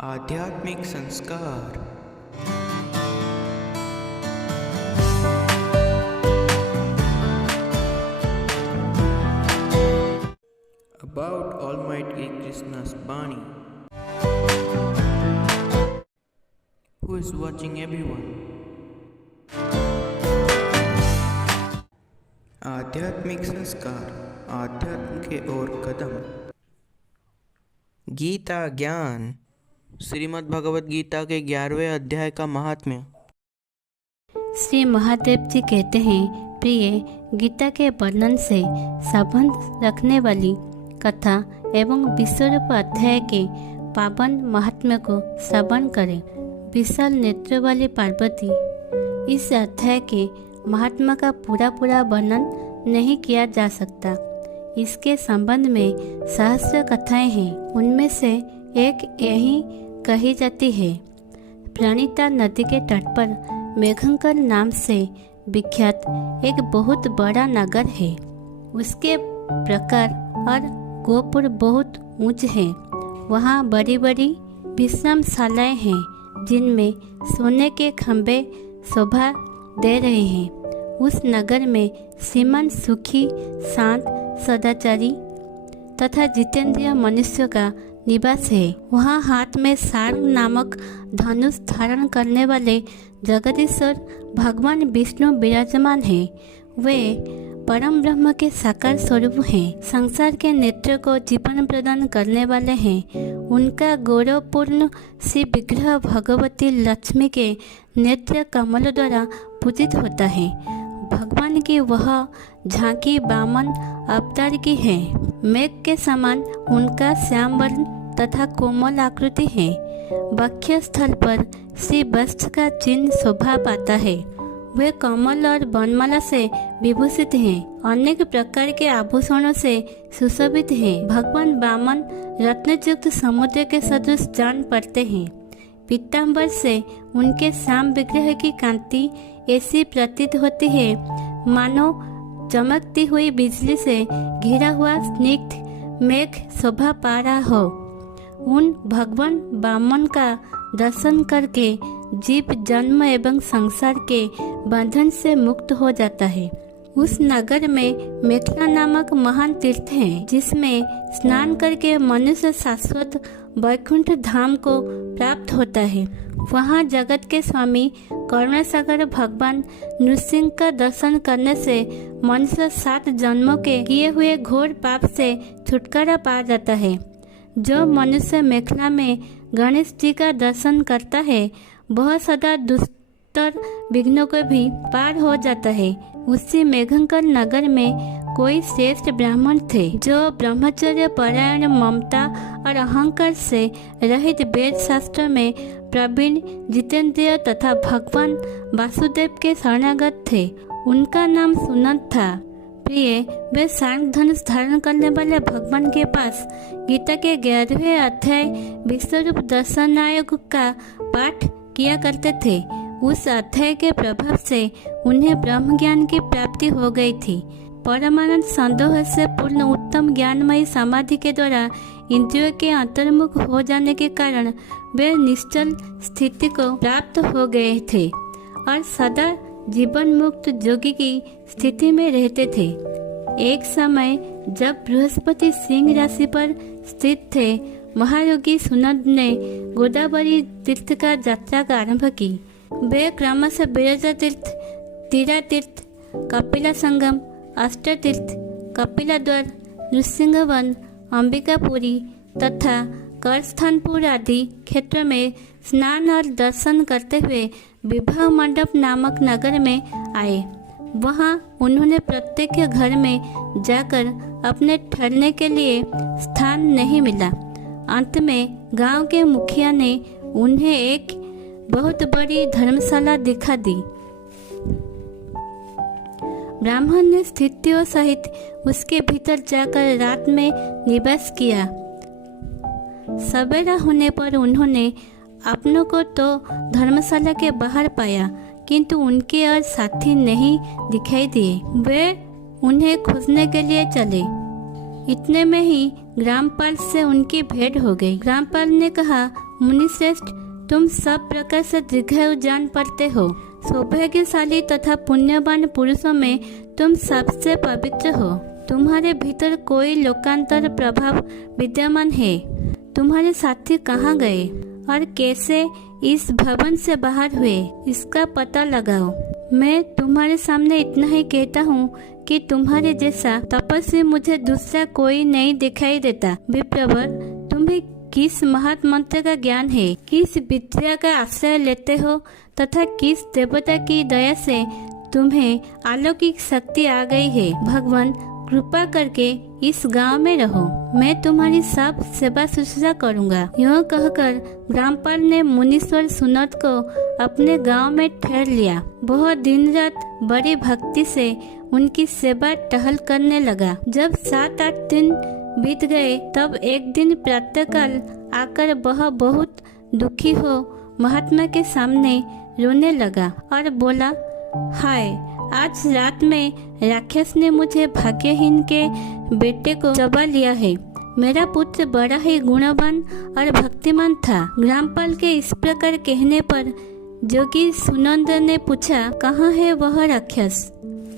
आध्यात्मिक संस्कार। About Almighty Krishna's Bani. Who is watching everyone? आध्यात्मिक संस्कार, आध्यात्म के ओर कदम। गीता ज्ञान। श्रीमद् भगवद गीता के 11वें अध्याय का महात्म्य। श्री महादेव जी कहते हैं, प्रिय, गीता के वर्णन से संबंध रखने वाली कथा एवं विश्वरूप अध्याय के पावन महात्म्य को श्रवण करें। विशाल नेत्र वाली पार्वती। इस अध्याय के महात्मा का पूरा वर्णन नहीं किया जा सकता। इसके संबंध में सहस्त्र कथाएं हैं। उनमें से एक यही कही जाती है। प्रणीता नदी के तट पर मेघंकर नाम से विख्यात एक बहुत बड़ा नगर है। उसके प्रकार और गोपुर बहुत ऊंच हैं। वहाँ बड़ी बड़ी विश्रामशालाएं हैं, जिनमें सोने के खंभे शोभा दे रहे हैं। उस नगर में श्रीमान सुखी, शांत, सदाचारी तथा जितेंद्रिय मनुष्य का निवास है। वहाँ हाथ में सारंग नामक धनुष धारण करने वाले जगदीश्वर भगवान विष्णु विराजमान हैं। वे परम ब्रह्म के साकार स्वरूप हैं। संसार के नेत्र को जीवन प्रदान करने वाले हैं। उनका गौरवपूर्ण श्री विग्रह भगवती लक्ष्मी के नेत्र कमल द्वारा पूजित होता है। भगवान की वह झांकी वामन अवतार की है। मेघ के समान उनका श्याम वर्ण तथा कोमल आकृति है। वक्ष स्थल पर श्री वत्स का चिन्ह शोभा पाता है। वे कमल और वनमाला से विभूषित हैं। अनेक प्रकार के आभूषणों से सुशोभित हैं। भगवान वामन रत्नयुक्त समुद्र के सदृश जान पड़ते हैं। पीताम्बर से उनके श्याम विग्रह की कांति ऐसी प्रतीत होती है मानो चमकती हुई बिजली से घिरा हुआ स्निग्ध मेघ शोभा पा रहा हो। उन भगवान वामन का दर्शन करके जीव जन्म एवं संसार के बंधन से मुक्त हो जाता है। उस नगर में मेखला नामक महान तीर्थ है, जिसमें स्नान करके मनुष्य शाश्वत वैकुंठ धाम को प्राप्त होता है। वहाँ जगत के स्वामी करुणासागर भगवान नृसिंह का दर्शन करने से मनुष्य 7 जन्मों के किए हुए घोर पाप से छुटकारा पा जाता है। जो मनुष्य मेखला में गणेश जी का दर्शन करता है, वह सदा दुष्तर विघ्नों को भी पार हो जाता है। उसी मेघंकर नगर में कोई श्रेष्ठ ब्राह्मण थे, जो ब्रह्मचर्य परायण, ममता और अहंकार से रहित वेद शास्त्र में प्रवीण, जितेंद्रिय तथा भगवान वासुदेव के शरणागत थे। उनका नाम सुनंद था। प्रिय, वे सारंग धनुष धारण करने वाले भगवान के पास गीता के 11वें अध्याय विश्वरूप दर्शनायोग का पाठ किया करते थे। उस अध्याय के प्रभाव से उन्हें ब्रह्म ज्ञान की प्राप्ति हो गई थी। परमानंद संदेह से पूर्ण उत्तम ज्ञानमयी समाधि के द्वारा इंद्रियों के अंतर्मुख हो जाने के कारण वे निश्चल स्थिति को प्राप्त हो गए थे और सदा जीवन मुक्त योगी की स्थिति में रहते थे। एक समय जब बृहस्पति सिंह राशि पर स्थित थे, महायोगी सुनंद ने गोदावरी तीर्थ का यात्रा का आरंभ की। वे क्रमशः बिरजा तीर्थ, तीरा तीर्थ, कपिला संगम, अष्ट तीर्थ, कपिला द्वार, नृसिंहवन, अंबिकापुरी तथा करस्थानपुर आदि क्षेत्र में स्नान और दर्शन करते हुए विवाह मंडप नामक नगर में आए। वहां उन्होंने प्रत्येक घर में जाकर अपने ठहरने के लिए स्थान नहीं मिला। अंत में गांव के मुखिया ने उन्हें एक बहुत बड़ी धर्मशाला दिखा दी। ब्राह्मण ने स्थितियों सहित उसके भीतर जाकर रात में निवास किया। सवेरा होने पर उन्होंने अपनों को तो धर्मशाला के बाहर पाया, किंतु उनके और साथी नहीं दिखाई दिए। वे उन्हें खोजने के लिए चले। इतने में ही ग्रामपाल से उनकी भेंट हो गई। ग्रामपाल ने कहा, मुनिश्रेष्ठ, तुम सब प्रकार से दीर्घायु जान पड़ते हो। सौभाग्यशाली तथा पुण्यवान पुरुषों में तुम सबसे पवित्र हो। तुम्हारे भीतर कोई लोकांतर प्रभाव विद्यमान है। तुम्हारे साथी कहाँ गए और कैसे इस भवन से बाहर हुए, इसका पता लगाओ। मैं तुम्हारे सामने इतना ही कहता हूँ कि तुम्हारे जैसा तपस्वी मुझे दूसरा कोई नहीं दिखाई देता। विप्रवर, तुम्हें किस महत् मंत्र का ज्ञान है, किस विद्या का आश्रय लेते हो तथा किस देवता की दया से तुम्हें अलौकिक शक्ति आ गई है। भगवान, कृपा करके इस गांव में रहो, मैं तुम्हारी सब सेवा शुश्रूषा करूंगा। यह कहकर ग्रामपाल ने मुनीश्वर सुनत को अपने गांव में ठहर लिया। वह दिन रात बड़ी भक्ति से उनकी सेवा टहल करने लगा। जब 7-8 दिन बीत गए तब एक दिन प्रातःकाल आकर वह बहुत दुखी हो महात्मा के सामने रोने लगा और बोला, हाय, आज रात में राक्षस ने मुझे भाग्यहीन के बेटे को चबा लिया है। मेरा पुत्र बड़ा ही गुणवान और भक्तिमान था। ग्रामपाल के इस प्रकार कहने पर जोगी सुनंद ने पूछा, कहाँ है वह राक्षस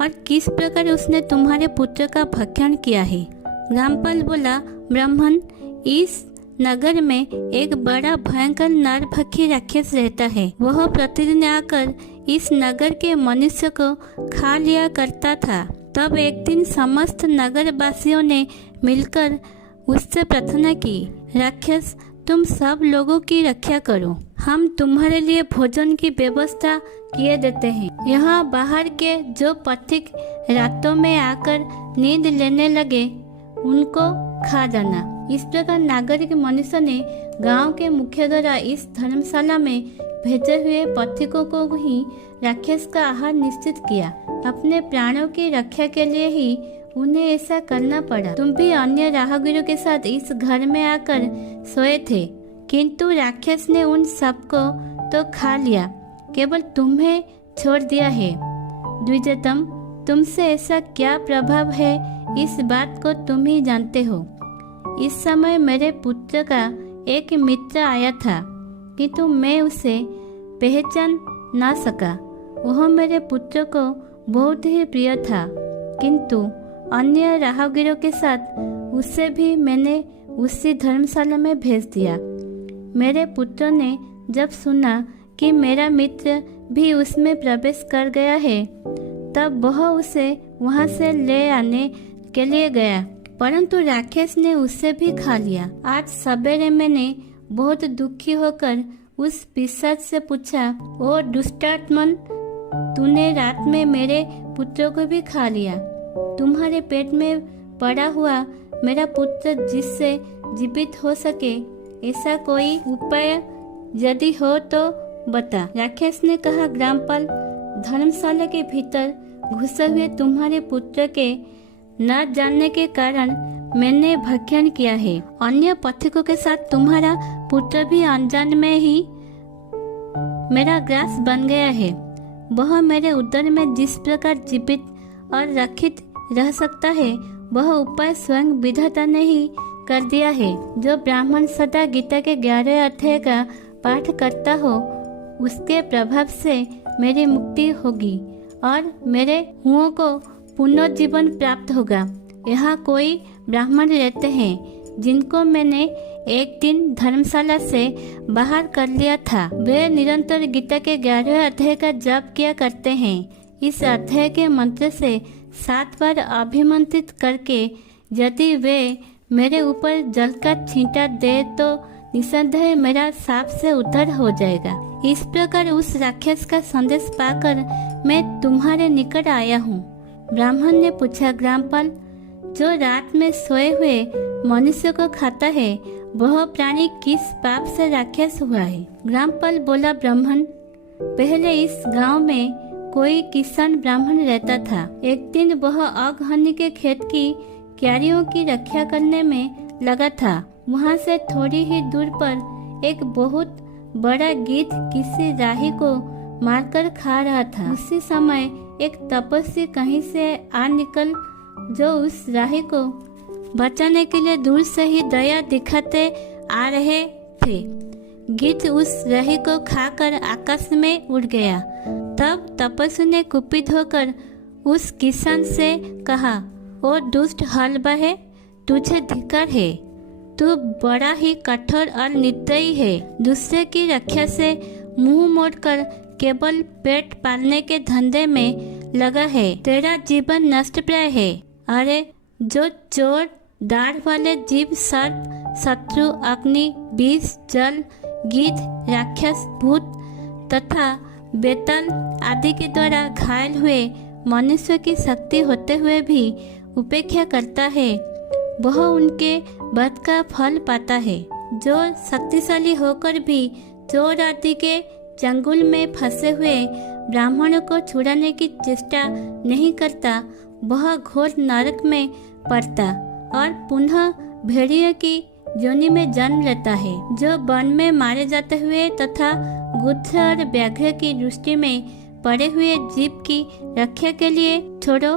और किस प्रकार उसने तुम्हारे पुत्र का भक्षण किया है। ग्रामपाल बोला, ब्राह्मण, इस नगर में एक बड़ा भयंकर नरभक्षी राक्षस रहता है। वह प्रतिदिन आकर इस नगर के मनुष्य को खा लिया करता था। तब एक दिन समस्त नगर वासियों ने मिलकर उससे प्रार्थना की, राक्षस, तुम सब लोगों की रक्षा करो, हम तुम्हारे लिए भोजन की व्यवस्था किए देते हैं। यहाँ बाहर के जो पथिक रातों में आकर नींद लेने लगे उनको खा जाना। इस प्रकार नागरिक मनुष्य ने गांव के मुख्य द्वारा इस धर्मशाला में भेजे हुए पथिकों को ही राक्षस का आहार निश्चित किया। अपने प्राणों की रक्षा के लिए ही उन्हें ऐसा करना पड़ा। तुम भी अन्य राहगीरों के साथ इस घर में आकर सोए थे, किंतु राक्षस ने उन सबको तो खा लिया, केवल तुम्हें छोड़ दिया है। द्विजतम, तुमसे ऐसा क्या प्रभाव है, इस बात को तुम ही जानते हो। इस समय मेरे पुत्र का एक मित्र आया था, किंतु मैं उसे पहचान ना सका। वह मेरे पुत्र को बहुत ही प्रिय था, किंतु अन्य राहगीरों के साथ उसे भी मैंने उसी धर्मशाला में भेज दिया। मेरे पुत्र ने जब सुना कि मेरा मित्र भी उसमें प्रवेश कर गया है, तब वह उसे वहां से ले आने के लिए गया, परंतु राक्षस ने उसे भी खा लिया। आज सवेरे मैंने बहुत दुखी होकर उस पिशाच से पूछा, ओ दुष्टात्मन, तूने रात में मेरे पुत्र को भी खा लिया। तुम्हारे पेट में पड़ा हुआ मेरा पुत्र जिससे जीवित हो सके, ऐसा कोई उपाय यदि हो तो बता। राक्षस ने कहा, ग्रामपाल, धर्मशाला के भीतर घुसे हुए तुम्हारे पुत्र के न जानने के कारण मैंने भक्षण किया है। अन्य पथिकों के साथ तुम्हारा पुत्र भी अनजान में ही मेरा ग्रास बन गया है। वह मेरे उदर में जिस प्रकार जीवित और रक्षित रह सकता है, वह उपाय स्वयं विधाता ने ही कर दिया है। जो ब्राह्मण सदा गीता के 11 अध्याय का पाठ करता हो, उसके प्रभाव से मेरी मुक्ति होगी और मेरे हुओं को पुनर्जीवन प्राप्त होगा। यहाँ कोई ब्राह्मण रहते हैं जिनको मैंने एक दिन धर्मशाला से बाहर कर लिया था। वे निरंतर गीता के 11 अध्याय का जप किया करते हैं। इस अध्याय के मंत्र से 7 बार अभिमंत्रित करके यदि वे मेरे ऊपर जल का छींटा दे तो निसंदेह मेरा साप से उद्धार हो जाएगा। इस प्रकार उस राक्षस का संदेश पाकर मैं तुम्हारे निकट आया हूँ। ब्राह्मण ने पूछा, ग्रामपाल, जो रात में सोए हुए मनुष्य को खाता है, वह प्राणी किस पाप से राक्षस हुआ है? ग्रामपाल बोला, ब्राह्मण, पहले इस गांव में कोई किसान ब्राह्मण रहता था। एक दिन वह अगहनी के खेत की क्यारियों की रक्षा करने में लगा था। वहां से थोड़ी ही दूर पर एक बहुत बड़ा गिद्ध किसी राही को मारकर खा रहा था। उसी समय एक तपस्वी कहीं से आ निकल जो उस राही को बचाने के लिए दूर से ही दया दिखाते आ रहे थे। गिद्ध उस रही को खाकर आकाश में उड़ गया। तब तपस्वी ने कुपित होकर उस किसान से कहा, ओ दुष्ट हलवा है, तुझे धिक्कार है, तू बड़ा ही कठोर और निर्दयी है। दूसरे की रक्षा से मुंह मोड़कर केवल पेट पालने के धंधे में लगा है। तेरा जीवन नष्ट प्राय है। अरे जो चोर, दाढ़ वाले जीव, सर्प, शत्रु, अग्नि, विष, जल, गिद्ध, राक्षस, भूत तथा बेताल आदि के द्वारा घायल हुए मनुष्य की शक्ति होते हुए भी उपेक्षा करता है, वह उनके वध का फल पाता है। जो शक्तिशाली होकर भी चोर आदि के चंगुल में फंसे हुए ब्राह्मणों को छुड़ाने की चेष्टा नहीं करता, वह घोर नरक में पड़ता और पुनः भेड़ियों की योनि में जन्म लेता है। जो वन में मारे जाते हुए तथा गुत्थ और व्याघ्र की दृष्टि में पड़े हुए जीव की रक्षा के लिए छोड़ो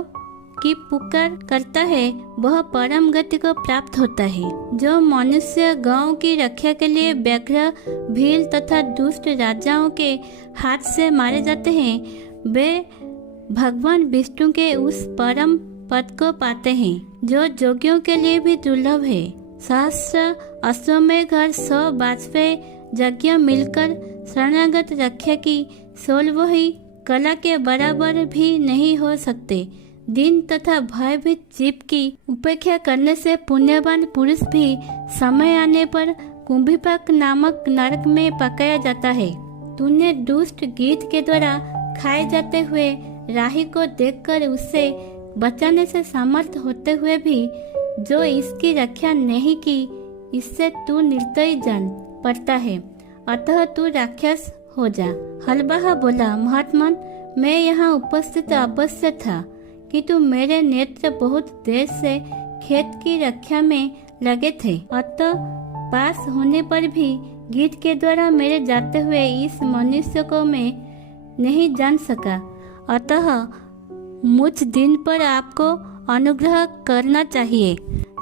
की पुकार करता है, वह परम गति को प्राप्त होता है। जो मनुष्य गांव की रक्षा के लिए व्याघ्र, भील तथा दुष्ट राजाओं के हाथ से मारे जाते हैं, वे भगवान विष्णु के उस परम पद को पाते हैं, जो योगियों के लिए भी दुर्लभ है। सहस्र अश्वमेघ और 100 वाजपेयी यज्ञ मिलकर शरणागत रक्षा की 16वीं कला के बराबर भी नहीं हो सकते। दिन तथा भयभीत जीव की उपेक्षा करने से पुण्यवान पुरुष भी समय आने पर कुंभीपाक नामक नरक में पकाया जाता है। तूने दुष्ट गिद्ध के द्वारा खाए जाते हुए राही को देखकर उससे बचाने से समर्थ होते हुए भी जो इसकी रक्षा नहीं की, इससे तू निर्दयी जान पड़ता है, अतः तू राक्षस हो जा। हलवाहा बोला, महात्मन, मैं यहाँ उपस्थित अवश्य था, किंतु मेरे नेत्र बहुत देर से खेत की रक्षा में लगे थे, अतः पास होने पर भी गिद्ध के द्वारा मेरे जाते हुए इस मनुष्य को मैं नहीं जान सका, अतः मुझ दिन पर आपको अनुग्रह करना चाहिए।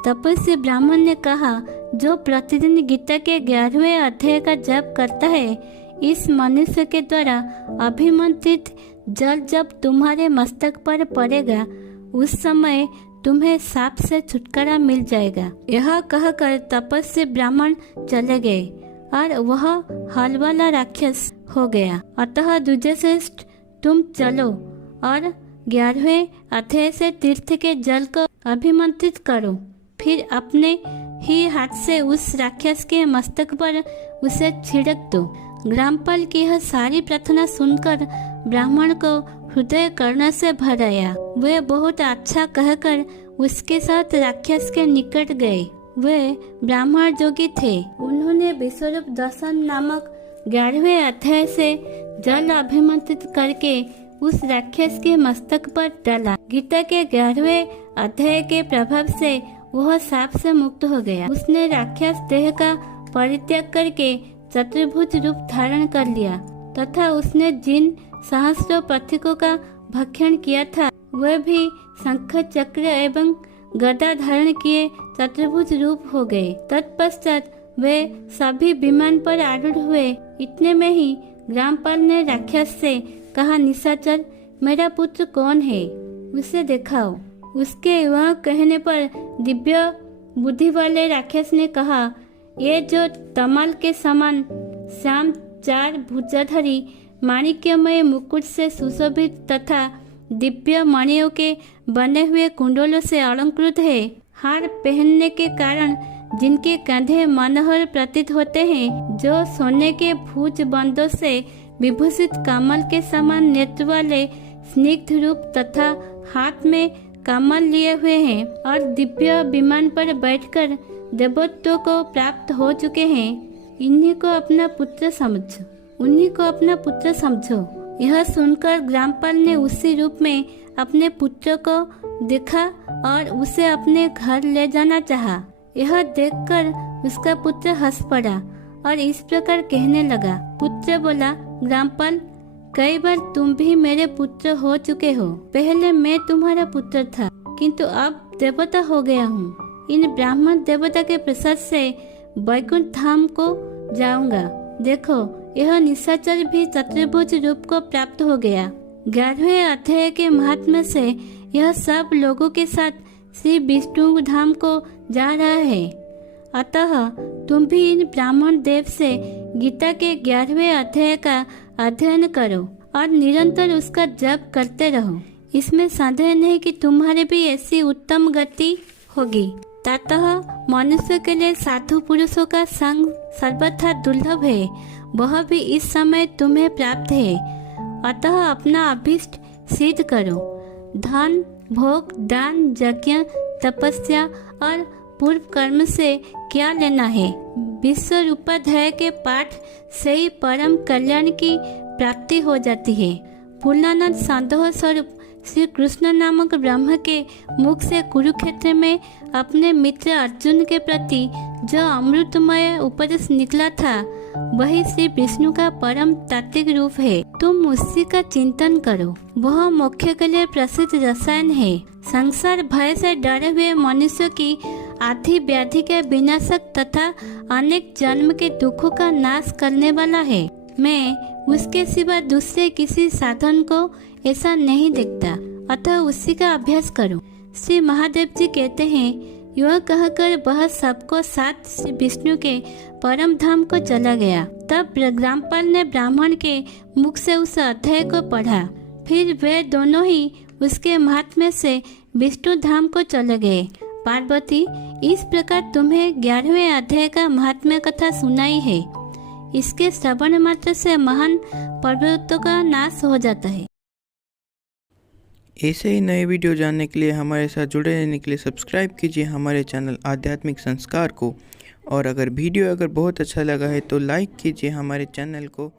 तपस्वी ब्राह्मण ने कहा, जो प्रतिदिन गीता के 11वें अध्याय का जप करता है, इस मनुष्य के द्वारा अभिमंत्रित जल जब तुम्हारे मस्तक पर पड़ेगा, उस समय तुम्हें साप से छुटकारा मिल जाएगा। यह कहकर तपस्वी ब्राह्मण चले गए और वह हलवाला राक्षस हो गया। अतः द्विजश्रेष्ठ, तुम चलो और 11वें अध्याय से तीर्थ के जल को अभिमंत्रित करो, फिर अपने ही हाथ से उस राक्षस के मस्तक पर उसे छिड़क दो। ग्रामपाल की यह सारी प्रार्थना सुनकर ब्राह्मण को हृदय करुणा से भर आया। वे बहुत अच्छा कहकर उसके साथ राक्षस के निकट गए। वे ब्राह्मण जोगी थे। उन्होंने विश्वरूप दर्शन नामक 11वें अध्याय से जल अभिमंत्रित करके उस राक्षस के मस्तक पर डाला। गीता के 11वें अध्याय के प्रभाव से वह साप से मुक्त हो गया। उसने राक्षस देह का परित्याग करके चतुर्भुज रूप धारण कर लिया तथा उसने जिन सहस्रों पथिकों का भक्षण किया था, वे भी शंख, चक्र एवं गदा धारण किए चतुर्भुज रूप हो गए। तत्पश्चात वे सभी विमान पर आरूढ़ हुए। इतने में ही ग्रामपाल ने राक्षस से कहा, निशाचर, मेरा पुत्र कौन है, उसे दिखाओ। उसके वह कहने पर दिव्य बुद्धि वाले राक्षस ने कहा, ये जो तमाल के समान श्याम 4 भुजाधारी माणिक्यमय मुकुट से सुशोभित तथा दिव्य मणियों के बने हुए कुंडलों से अलंकृत है, हार पहनने के कारण जिनके कंधे मनोहर प्रतीत होते हैं, जो सोने के भुज बंदों से विभूषित कमल के समान नेत्र वाले स्निग्ध रूप तथा हाथ में कमल लिए हुए हैं और दिव्य विमान पर बैठकर देवत्व को प्राप्त हो चुके हैं, इन्हीं को अपना पुत्र समझो, उन्हीं को अपना पुत्र समझो। यह सुनकर ग्रामपाल ने उसी रूप में अपने पुत्र को देखा और उसे अपने घर ले जाना चाहा। यह देखकर उसका पुत्र हंस पड़ा और इस प्रकार कहने लगा। पुत्र बोला, ग्रामपाल, कई बार तुम भी मेरे पुत्र हो चुके हो। पहले मैं तुम्हारा पुत्र था, किंतु अब देवता हो गया हूँ। इन ब्राह्मण देवता के प्रसाद से वैकुंठ धाम को जाऊंगा। देखो यह निशाचर भी चतुर्भुज रूप को प्राप्त हो गया। 11वें अध्याय के महात्म्य से यह सब लोगों के साथ श्री विष्णु धाम को जा रहा है। अतः तुम भी इन ब्राह्मण देव से गीता के 11वें अध्याय का अध्ययन करो और निरंतर उसका जप करते रहो। इसमें संदेह नहीं कि तुम्हारे भी ऐसी उत्तम गति होगी। ततः मनुष्य के लिए साधु पुरुषों का संग सर्वथा दुर्लभ है, वह भी इस समय तुम्हें प्राप्त है। अतः अपना अभीष्ट सिद्ध करो। धन, भोग, दान, यज्ञ, तपस्या और पूर्व कर्म से क्या लेना है। विश्व रूपाध्याय के पाठ से ही परम कल्याण की प्राप्ति हो जाती है। पूर्णानंद संदेह स्वरूप श्री कृष्ण नामक ब्रह्म के मुख से कुरुक्षेत्र में अपने मित्र अर्जुन के प्रति जो अमृतमय उपदेश निकला था, वही श्री विष्णु का परम तात्विक रूप है। तुम उसी का चिंतन करो। वह मोक्ष के लिए प्रसिद्ध रसायन है। संसार भय से डरे हुए मनुष्य की आधी व्याधि के विनाशक तथा अनेक जन्म के दुखों का नाश करने वाला है। मैं उसके सिवा दूसरे किसी साधन को ऐसा नहीं देखता, अतः उसी का अभ्यास करो। श्री महादेव जी कहते हैं, यह कहकर वह सबको साथ श्री विष्णु के परम धाम को चला गया। तब ग्रामपाल ने ब्राह्मण के मुख से उस अध्याय को पढ़ा। फिर वे दोनों ही उसके महात्म्य से विष्णु धाम को चले गए। पार्वती, इस प्रकार तुम्हें 11वें अध्याय का महात्म्य कथा सुनाई है। इसके श्रवण मात्र से महान पर्वतों का नाश हो जाता है। ऐसे ही नए वीडियो जानने के लिए हमारे साथ जुड़े रहने के लिए सब्सक्राइब कीजिए हमारे चैनल आध्यात्मिक संस्कार को। और अगर वीडियो बहुत अच्छा लगा है तो लाइक कीजिए हमारे चैनल को।